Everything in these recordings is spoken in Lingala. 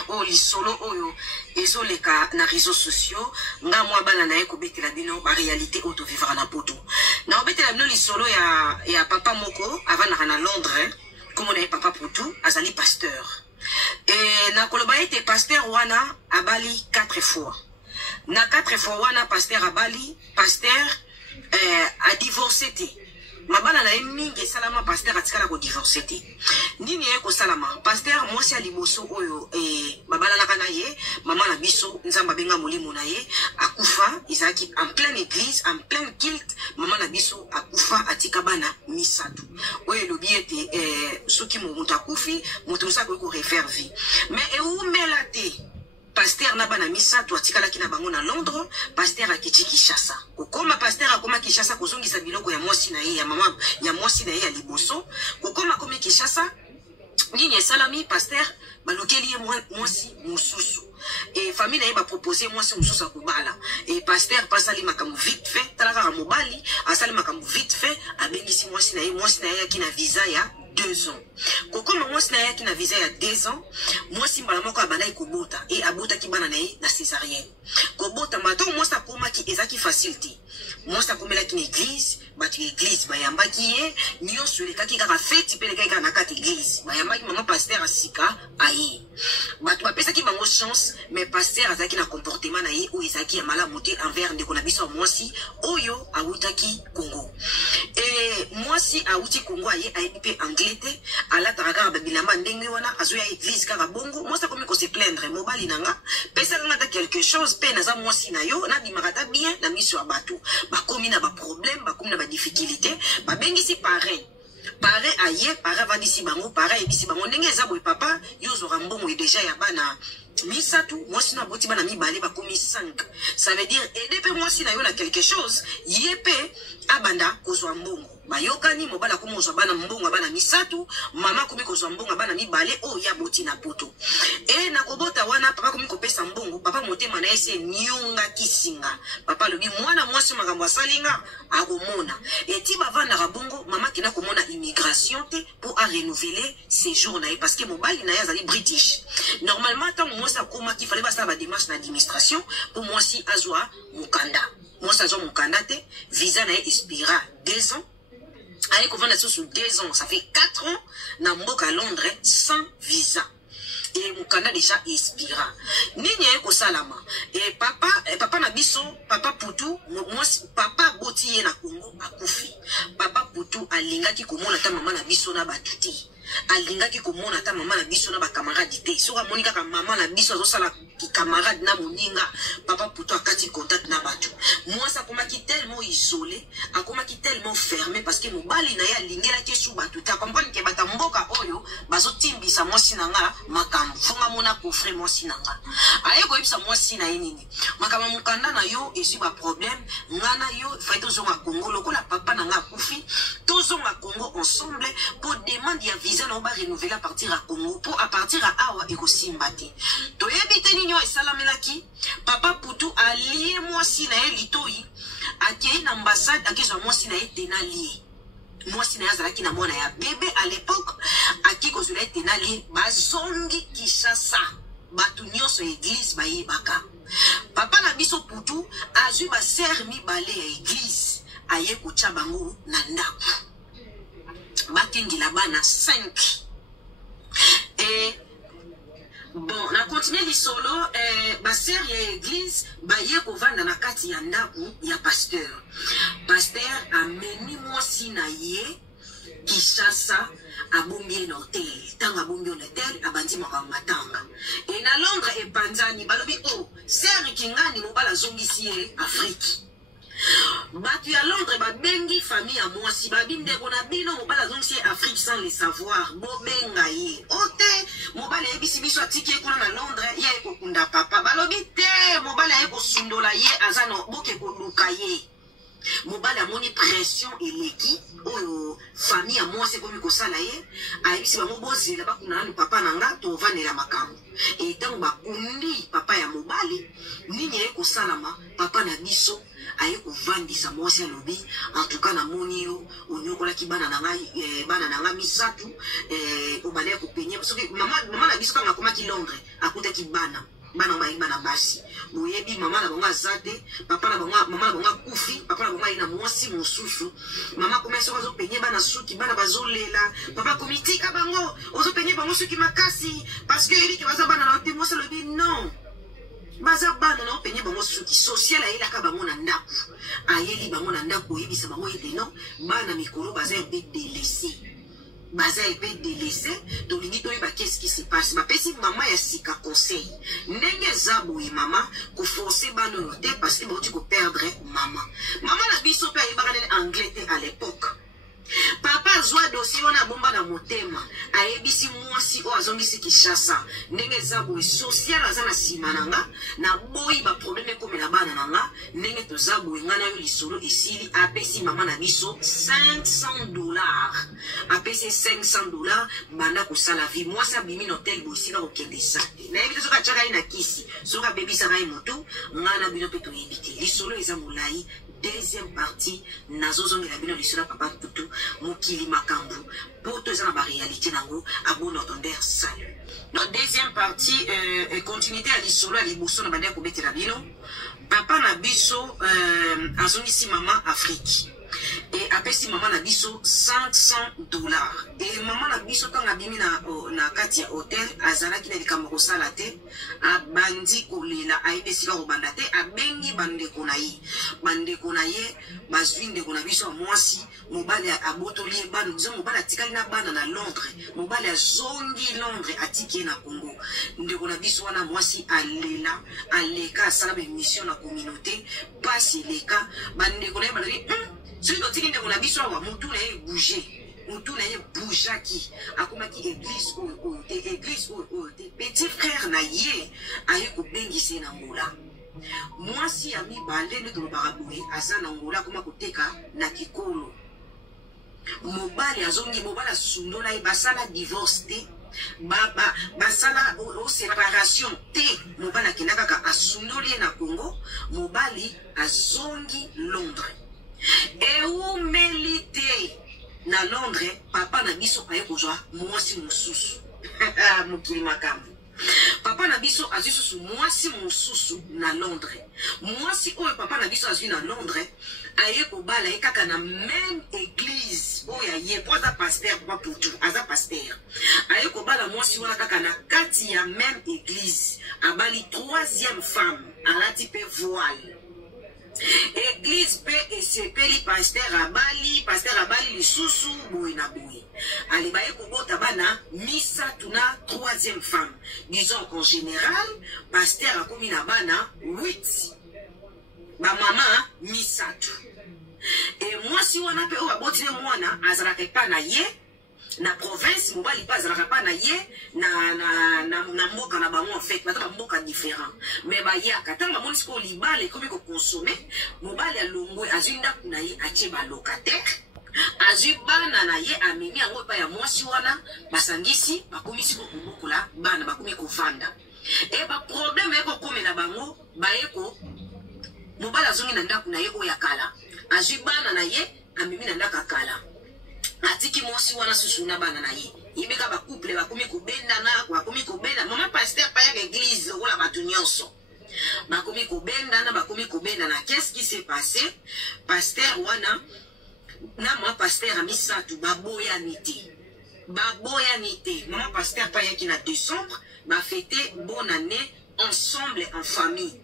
pasteur o lisolo oyo ezoleka na réseaux sociaux nga mwa bana na ye kobetela bino ba réalité auto vivre na poto na obetela bino lisolo ya papa moko avanaka na Londres comme on a papa Poutou azali pasteur et na koloba ete pasteur wana abali 4 fois na 4 fois wana pasteur abali pasteur a divorcé te mabala na mingi salama pasteur atikala ko divorcer te nini ye ko salama pasteur mwasi ya liboso oyo mabala na kana ye mama na biso nzamba benga molimo na ye akufa izaki en pleine église en plein culte mama na biso akufa atika bana misatu oyo lobi ete soki mutu akufi mutu musako ko refaire vie mais eumela te pasteur na bana misato atikala kina bango na Londres pasteur akiti Kinshasa kokoma pasteur akoma Kinshasa kozongisa biloko ya mwasi na ye ya mama ya mwasi na ye ya liboso kokoma komi Kinshasa nini esalami pasteur balukeli ye mwasi mususu et famille na ye ba proposer mwasi mususu akobala et pasteur pasali makambo vite fait talaka mobali asali makambo vite fait abengisi mwasi na ye akina visa ya 2 ans. Kokoma mwasi na ye akina visa ya 2 ans, mwasi mbala moko abana ikobota et abota ki bana na ye na césarienne. Kobota mato mwasi akoma ki ezaki facilité. Mwasi akomela ki église, batu église bayambaki ye, nyonso lekaki kaka feti pe lekaki kaka na kati église. Bayambaki mama pasteur asika aye. Batu bapesa ki bango chance, mais pasteur azaki na comportement na ye ou ezaki ya malamu te envers ndeko na biso mwasi oyo awutaki Congo. Et mwasi awuti Congo aye ayebi anglais te alataka kaka babilamba ndenge wana azoya église kaka bongo mwasi akomi ko se plaindre mobali nanga pesa kanga ta quelque chose pe naza mwasi na yo na bimaka ta bien na miso ya bato bakomi na ba problème bakomi na ba difficulté babengisi parrain parrain aye parrain vandisi bango parrain ebisi bango ndenge eza boye papa yo zora mbongo e déjà ya bana misatu mwasi na boti bana mibale bakomi 5 ça veut dire aider pe mwasi na yo na quelque chose yepe abanda kozwa mbongo bayokani mobala komozwa bana mbongo bana misatu mama komi kozwa mbongo bana mibale o ya boti na poto e na kobota wana papa komi kopesa mbongo papa motema na ese nyonga kisinga papa lobi mwana mwasi makambo asalinga akomona eti bavanda rabongo mama kina komona immigration te pour a renouveler séjour na ye parce que mobali na ye azali british normalement tant mwasi akoma ki fallait basa ba démarche na administration pour mwasi azwa mukanda mwasi azwa mukanda te visa na ye expira 2 ans. Aïe, qu'on va sous 2 ans, ça fait 4 ans, na mboka à Londres, sans visa. Et mon Canada déjà expira. Nini ko salama. Et papa na biso, papa Poutou, moi papa botiye na Congo akufi. Papa Poutou alinga ki komona ta mama na biso na batuti. Alinga ki komona ta mama na biso na ba camarade te. Soka monika ka mama na biso zo sala ki camarade na moninga, papa Poutou akati contact na batu. Moi ça koma ki tellement isolé, akoma ki tellement fermé parce que mobali na ya lingela ke sou batu. Ta comprendre ke bata mboka oyo bazo timbisa mwasi nanga makambo. Fonga mona kofre mwasi nanga. Aye ko yebisa mwasi na nini. Makama mukanda na yo esu ba problème, ngana yo fa tozonga Congo lokola papa nanga akufi, tozonga Congo ensemble pour demander ya visa na ba renouveler à partir à Congo pour à partir à awa ekosimbate. To yebite ninyo esalamelaki, papa Poutou allié mwasi na ye litoi, akei na ambassade akezwa mwasi na ye tenali. Mwasi na yazalaki na mwana ya bébé à l'époque aki kozula tenali bazongi Kinshasa batu nyonso église bayebaka papa na biso Poutou azui ba ser mibale ya église aye kotia bango na ndako bakengela bana 5 et bon na continuer lisolo ba ser ya église baye kovanda na kati ya ndako ya pasteur ameni mwasi na ye Kinshasa abombi na hotel tanga bombi na hotel abandi matanga et na Londres et Panzani balobi oh ser kingani mobala zongisi ye Afrique batu ya Londres babengi famille ya mwasi babinde kona bino mobala zongisi ye Afrique sans le savoir bobenga ye ote mobala yebisi biso atiki kuna na Londres ye kokunda papa balobi te mobala ye kosundola ye azano boke koluka ye mobala moni pression eleki oyo famille ya mwasi komi kosala ye ayebisi bango bozela bakuna na papa nanga tovanela makambo et tango bakundi papa ya mobali nini ye kosalama papa na biso aye kovandisa mwasi alobi en tout cas na moni yo onyokolaki bana nanga misatu obale kopenye soki mama na biso kanga komaki Londres akuta ki bana bana basi boyebi mama na bango azate papa na bango mama na bango kufi papa na bango ina mwasi mosusu mama komeso bazo penye bana suki bana bazolela papa komitika bango ozo penye bango suki makasi parce que eli ki baza bana na te mwasi lobi non baza bana na penye bango suki social ayela ka bango na ndako ayeli bango na ndako yebisa bango ete non bana mikolo baza un peu délaissé baza un peu délaissé tolingi toyeba qu'est-ce qui se passe bapesi mama ya sika conseil ndenge eza boye mama koforce bana oyo te parce que bauti koperdre mama na biso mpe ayebaka nene anglais te à l'époque papa zwa dossier wana bomba na motema ayebisi mwasi o azongisi Kinshasa ndenge eza boye social aza na nsima na nga na boyi baproblème ekomela bana na nga ndenge toza boye nga na yo lisolo esili apesi mama na biso $500 apesi $500 banda kosala vie mwasi abimi na hotel boye esika kokende sa te nayebi te soki atiaka ye na kisi soki abebisaka ye motu nga na bino mpe toyebi te lisolo eza molai. Deuxième partie nazozongela bino lisolo papa tutu mokili makambu poto eza na ba réalité nango a bon entendeur salut. Donc deuxième partie continuité à lisolo à liboso na banda ko betela bino papa na biso azongisi mama Afrique et apesi mama na biso $500 et mama na biso tanga bimi na kati ya hotel azalaki na likambo kosala te abandi kolela ayebesi ka kobanda te abengi bandeko na ye bazwi ndeko na biso mwasi mobali abotoli ye bana disons mobali atikali na bana na Londres mobali azongi Londres atiki na Congo ndeko na biso wana mwasi alela aleka asala bemission na communauté pasi eleka bandeko na ye balobi soki totiki ndeko na biso awa mutu na ye bouge mutu na ye bougaki akomaki église oyo te église oyo te petit frère na ye aye kobengisa ye na ngola mwasi ya mibale nde tolobaka boye aza na ngola akoma koteka na kikolo mobali azongi mobali asundola ye basala divorce te basala séparation te mobali akenda kaka asundoli ye na Congo mobali azongi Londres eumeli te na Londres papa na biso aye kozwa mwasi mosusu mokili makambo papa na biso azwi susu mwasi mosusu na Londres mwasi oyo papa na biso azwi na Londres aye kobala ye kaka na même église oyo aye po aza pasteur papa putu aza pasteur aye kobala mwasi wana kaka na kati ya même église abali troisième femme alati pe voile église pe esepeli pasteur abali lisusu boye na boye alibaye kobota bana misatu na troisième femme disons qu'en général pasteur akomi na bana 8 ba mama misatu et mwasi wana pe oyo aboti ne mwana azalaka epa na ye na province mobali pa azalaka pa na ye na mboka na bango en fait baza bamboka différent mais bayaka ntango bamoni sikoyo libala ekomi kokonsome mobali alongwe azwi ndako na ye atie balocataire azwi bana na ye amemi yango epai ya mwasi wana basangisi bakomi sikoyo kobokola bana bakomi kovanda e baproblème ekokomela bango bayeko mobali azongi na ndako na ye oyo ya kala azwi bana na ye amemi na ndako ya kala atiki mwasi wana susu na bana na ye yebeka bakouple bakomi kobenda mama pasteur pa ya église lokola bato nyonso bakomi kobendana qu'est-ce qui s'est passé pasteur wana na mama pasteur a misatu baboyani te mama pasteur pa yaki na décembre bafete bonne année ensemble en famille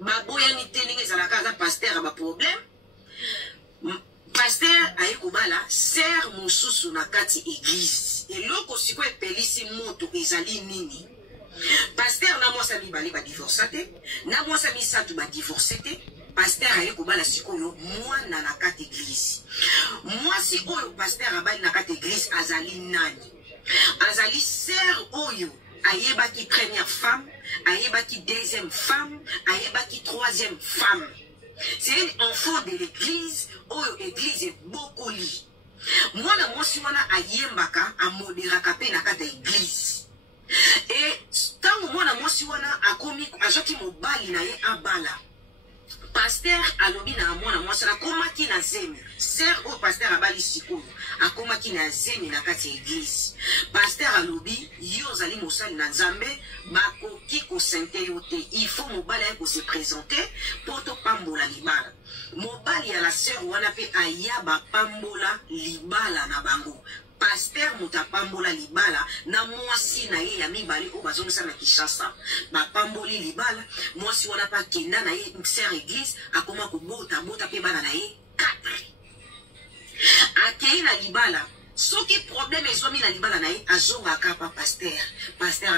baboyani te ndenge ezalaka aza pasteur a baproblème pasteur aye kobala ser mosusu na kati église eloko sikoyo epelisi moto ezali nini pasteur na mwasi mibale badivorce te na mwasi misatu badivorce te pasteur aye kobala sikoyo mwana na kati église mwasi oyo pasteur abali na kati église azali nani azali ser oyo ayebaki première femme ayebaki deuxième femme ayebaki troisième femme. C'est un enfant de l'église, ou l'église est beaucoup li. Moi, moi, si on a ayembaka, a moderaka pe na kata église. Et tant moi, si on a commis, a joti mobali na ye abala. pasteur alobi na mwana mwasi na komaki na zemi ser o pasteur abali sikoyo akomaki na zemi na kati ya église pasteur alobi yo zali mosali na nzambe bakoki kosente yo te il faut mobali aye kose présenter po topambola libala mobali ya la sœur wana mpe aya bapambola libala na bango pasteur mutapambola libala na mwasi na ye ya mibale o bazongisa na Kinshasa bapamboli libala mwasi wana pa kenda na ye sœur église akoma kobota pe bana na ye 4 akei na libala soki problème ezomi na libala na ye azongaka pa pasteur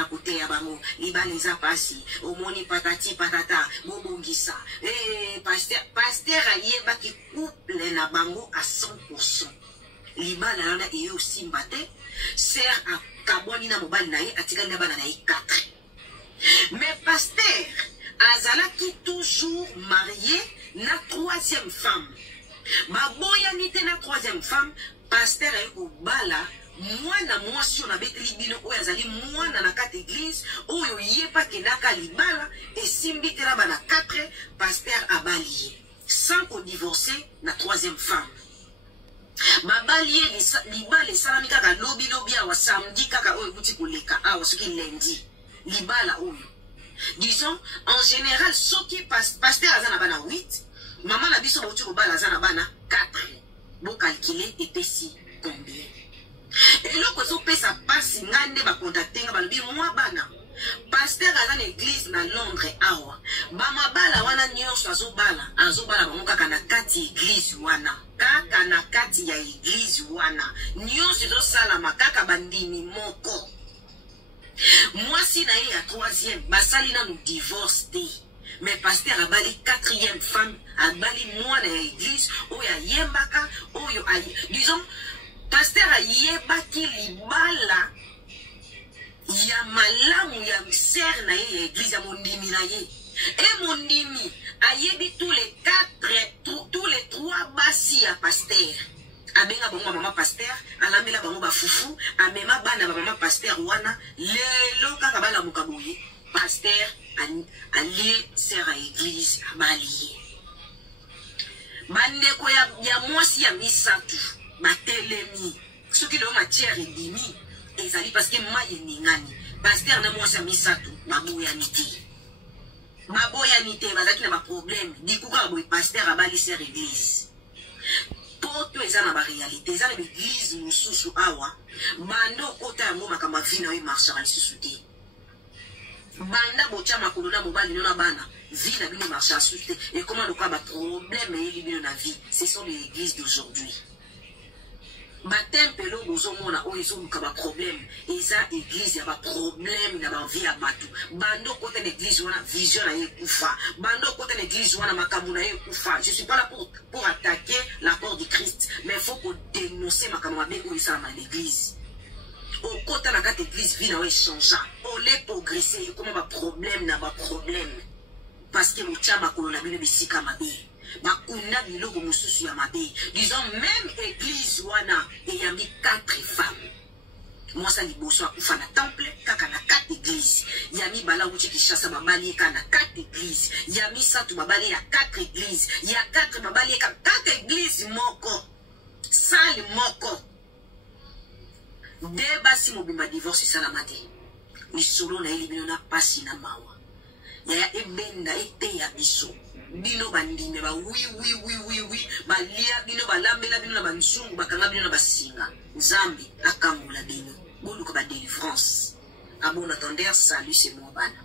akoteya bango libala eza pasi omoni patati patata bobongisa pasteur ayebaki couple na bango à 100%. Libala wana eye osimba te ser akabwani na mobali na ye atikali na bana na ye 4 mais pasteur azalaki toujours marié na 3e femme baboyani te na 3e femme pasteur aye kobala mwana mwasi oyo nabeteli bino oyo azali mwana na kati église oyo ye pa kendaka libala esimbi te na bana 4 pasteur abali ye sans kodivorce na 3e femme babali ye libala esalami kaka lobi awa samedi kaka oyo ekuti koleka awa soki lundi libala oyo disons en général soki pasteur aza na bana 8 mama na biso bauti kobala aza na bana 4 bokalkile epesi combien eloko ezopesa pasi nga nde bakontakte nga balobi mwa bana pasteur aza na église na Londres awa bamabala wana nyonso azobala bango kaka na kati ya église wana kaka na kati ya église wana nyonso ezosalama kaka bandimi moko mwasi na ye ya 3e basali nanu divorce te mais pasteur abali 4e femme abali mwana ya église oyo ayembaka oyo disons pasteur ayebaki libala ya malamu ya sœur na ye ya église ya mondimi na ye et mondimi ayebi tous les 3 basi ya pasteur abenga bango mama pasteur alambela bango bafufu amema bana ba mama pasteur wana lelo kaka balamuka boye pasteur alie sœur ya église abaliye bandeko ya mwasi ya misatu batelemi soki leo matière edimi ezali parce que mai eningani pasteur na mwasi ya misatu baboyani te bazalaki na baproblème dikuka boye pasteur abali sœur église poto eza na baréalité eza na baéglise mosusu awa banda okota yango makambo avi na yo emarchaka lisusu te banda botya makolo na mobali no na bana vie na bino emarchaka lisusu te ekoma lokola baproblème eyeli bino na vie ce sont les églises d'aujourd'hui batempelo bozomona oyo ezoluka baproblème eza église ya baproblème na bavie ya bato bando kota na église wana vision na ye ekufa bando kota na église wana makambo na ye ekufa je suis pas là pour attaquer la corps du Christ mais il faut qu'on dénoncer makambo mabe oyo esalama na l'église okota na kati église vie na yo echangea ole progresser ekoma baproblème na baproblème parce que motya makolo na bino bisika mabe bakunda biloko mosusu ya mabe disons même église wana eyambi 4 femmes mwasa liboso akufa na temple kaka na 4 église ya mibala wuti Kinshasa babali eka na 4 église ya misatu babali ya 4 église ya 4 babali eka 4 église moko sali moko de basi mobimba divorce salama te misolo na eli bino na pasi na mawa ya ebenda ete ya biso bino bandime ba oui balia bino balambela bino na bansungu bakanga bino na basinga nzambe akambola bino boluka ba délivrance à bon attendeur salut c'est moi bana